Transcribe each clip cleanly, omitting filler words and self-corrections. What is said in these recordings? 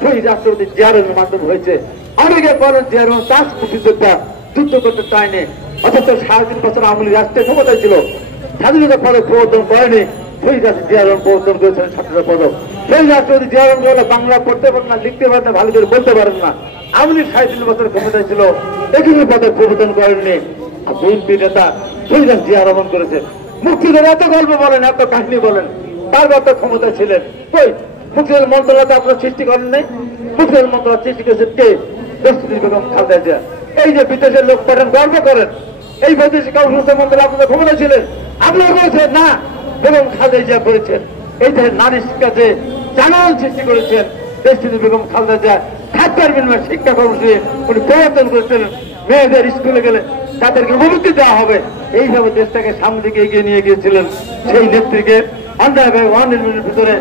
শহীদ রাষ্ট্রপতি জিয়া রহমানের মাধ্যমে হয়েছে। অনেকে বলেন জিয়া রহমান তার মুক্তিযোদ্ধা, যুদ্ধ করতে চায়নি, অথচ 3.5 বছর আওয়ামী লীগ রাষ্ট্রের ক্ষমতায় ছিল, স্বাধীনতা পদক প্রবর্তন করেনি। শহীদ জিয়া রহমান প্রবর্তন করেছিলেন স্বাধীনতা পদক। শহীদ রাষ্ট্রপতি জিয়া রহমান বাংলা পড়তে পারেন না, লিখতে পারেন না, ভালো করে বলতে পারেন না। আওয়ামী লীগ 3.5 বছর ক্ষমতায় ছিল, একই পদক প্রবর্তন করেননি। বিএনপি নেতা শহীদ জিয়া রহমান করেছেন। মুক্তিযুদ্ধের এত গল্প বলেন, এত কাহিনী বলেন, তার কত ক্ষমতা ছিলেন। কই মুক্তিযুদ্ধের মন্ত্রণালয় আপনারা সৃষ্টি করেন নাই? মুক্তিযুদ্ধের মন্ত্রণালয় সৃষ্টি করেছেন কে? দেশনেত্রী বেগম খালেদা জিয়া। এই যে বিদেশের লোক পাঠান গর্ব করেন, এই বৈদেশিক কর্মসংস্থান মন্ত্রণালয় আপনাদের ক্ষমতা ছিলেন, আপনারা করেছেন না? বেগম খালেদা জিয়া করেছেন। এই যে নারী শিক্ষাতে জানান সৃষ্টি করেছেন দেশনেত্রী বেগম খালেদা জিয়া। খাদ্যের বিনিময়ে শিক্ষা কর্মসূচি উনি প্রবর্তন করেছিলেন। মেয়েদের স্কুলে গেলে তাদেরকে মুক্তি দেওয়া হবে, এইভাবে দেশটাকে সামনে দিকে এগিয়ে নিয়ে গিয়েছিলেন। সেই নেত্রীকে অন্যায়ভাবে অনির্বাণের ভিতরে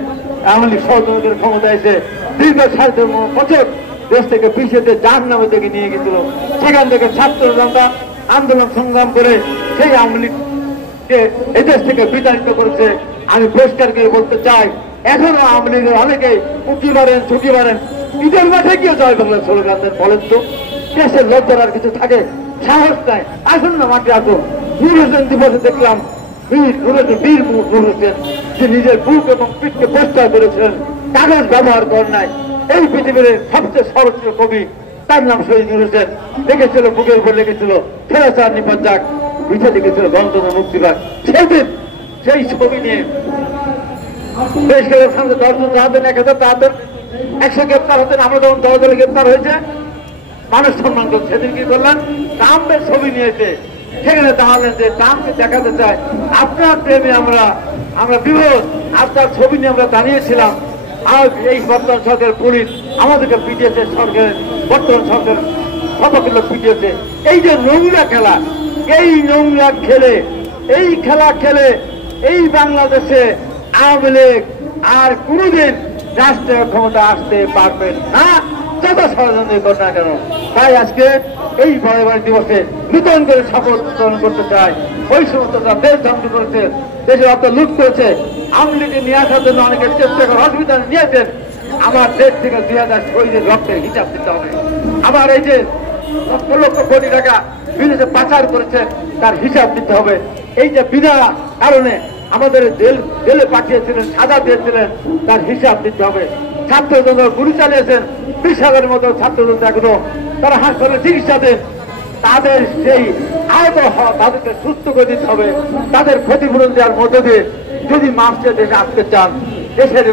আওয়ামী লীগ সহযোগিতার ক্ষমতা এসে দীর্ঘ 3.5 বছর দেশ থেকে পিছিয়ে জাহান্নামের দিকে নিয়ে গেছিল। সেখান থেকে ছাত্র জনতা আন্দোলন সংগ্রাম করে সেই আওয়ামী লীগকে এই দেশ থেকে বিতাড়িত করেছে। আমি পরিষ্কার করে বলতে চাই, এখনো আওয়ামী লীগের অনেকেই উঁকি মারেন, ঝুঁকি মারেন, ঈদের মাঠে গিয়ে জয় বাংলা স্লোগান দেন। বলেন তো দেশের লজ্জার আর কিছু থাকে? সাহস নাই, আসুন না মাঠে আসুন। নূর হোসেন দিবসে দেখলাম বীর নূর হোসেন যে নিজের বুক এবং পিঠকে পরিষ্কার করেছিলেন, কাগজ ব্যবহার করেন নাই। এই পৃথিবীর সবচেয়ে সর্বোচ্চ কবি, তার নাম শহীদ নূর হোসেন। লিখেছিল বুকের উপর লিখেছিল ফেরাচার নিপাত যাক, পিঠে লিখেছিল গণতন্ত্র মুক্তি পাক। সেদিন সেই ছবি নিয়ে দেশ গেলের সামনে 10 জন রাতেন, 1000 রাতেন, 100 গ্রেপ্তার হতেন। আমরা যখন দলে গ্রেপ্তার হয়েছে মানুষ সম্মান করছে। সেদিন কি করলেন? ট্রাম্পের ছবি নিয়েছে, সেখানে দাঁড়ালেন যে ট্রাম্পকে দেখাতে চায় আপনার প্রেমে আমরা বিরোধ, আপনার ছবি নিয়ে আমরা দাঁড়িয়েছিলাম। আর এই বর্তমান সরকারের পুলিশ আমাদেরকে পিটিয়েছে, সরকারের বর্তমান সরকার সবাইকে লোক পিটিয়েছে। এই যে নোংরা খেলা, এই নোংরা খেলে, এই খেলা খেলে এই বাংলাদেশে আওয়ামী লীগ আর কোনদিন রাষ্ট্রীয় ক্ষমতা আসতে পারবেন না, যত ষড়যন্ত্র কর না কেন। তাই আজকে এই বড় দিবসে নূতন করে শপথ গ্রহণ করতে চাই। ওই সমস্ত দেশ ধ্বংস করেছে, দেশের অর্থ লুট করেছে, আওয়ামী লীগকে নিয়ে আসার জন্য অনেকে চেষ্টা করে হসপিটালে নিয়েছেন। আমার দেশ থেকে 2000 শহীদের রক্তের হিসাব দিতে হবে। আমার এই যে লক্ষ লক্ষ কোটি টাকা বিদেশে পাচার করেছে, তার হিসাব দিতে হবে। এই যে বিনা কারণে আমাদের জেলে পাঠিয়েছিলেন, সাজা দিয়েছিলেন, তার হিসাব দিতে হবে। ছাত্র জনতা গুলি চালিয়েছেন, 20,000-এর মতো ছাত্র জনতা এখনো তারা হাসপাতালে চিকিৎসা দেন। তাদের সেই আহত হওয়া, তাদেরকে সুস্থ করে দিতে হবে। তাদের ক্ষতিপূরণ দেওয়ার মধ্য দিয়ে যদি মানুষের দেশে আসতে চান, দেশের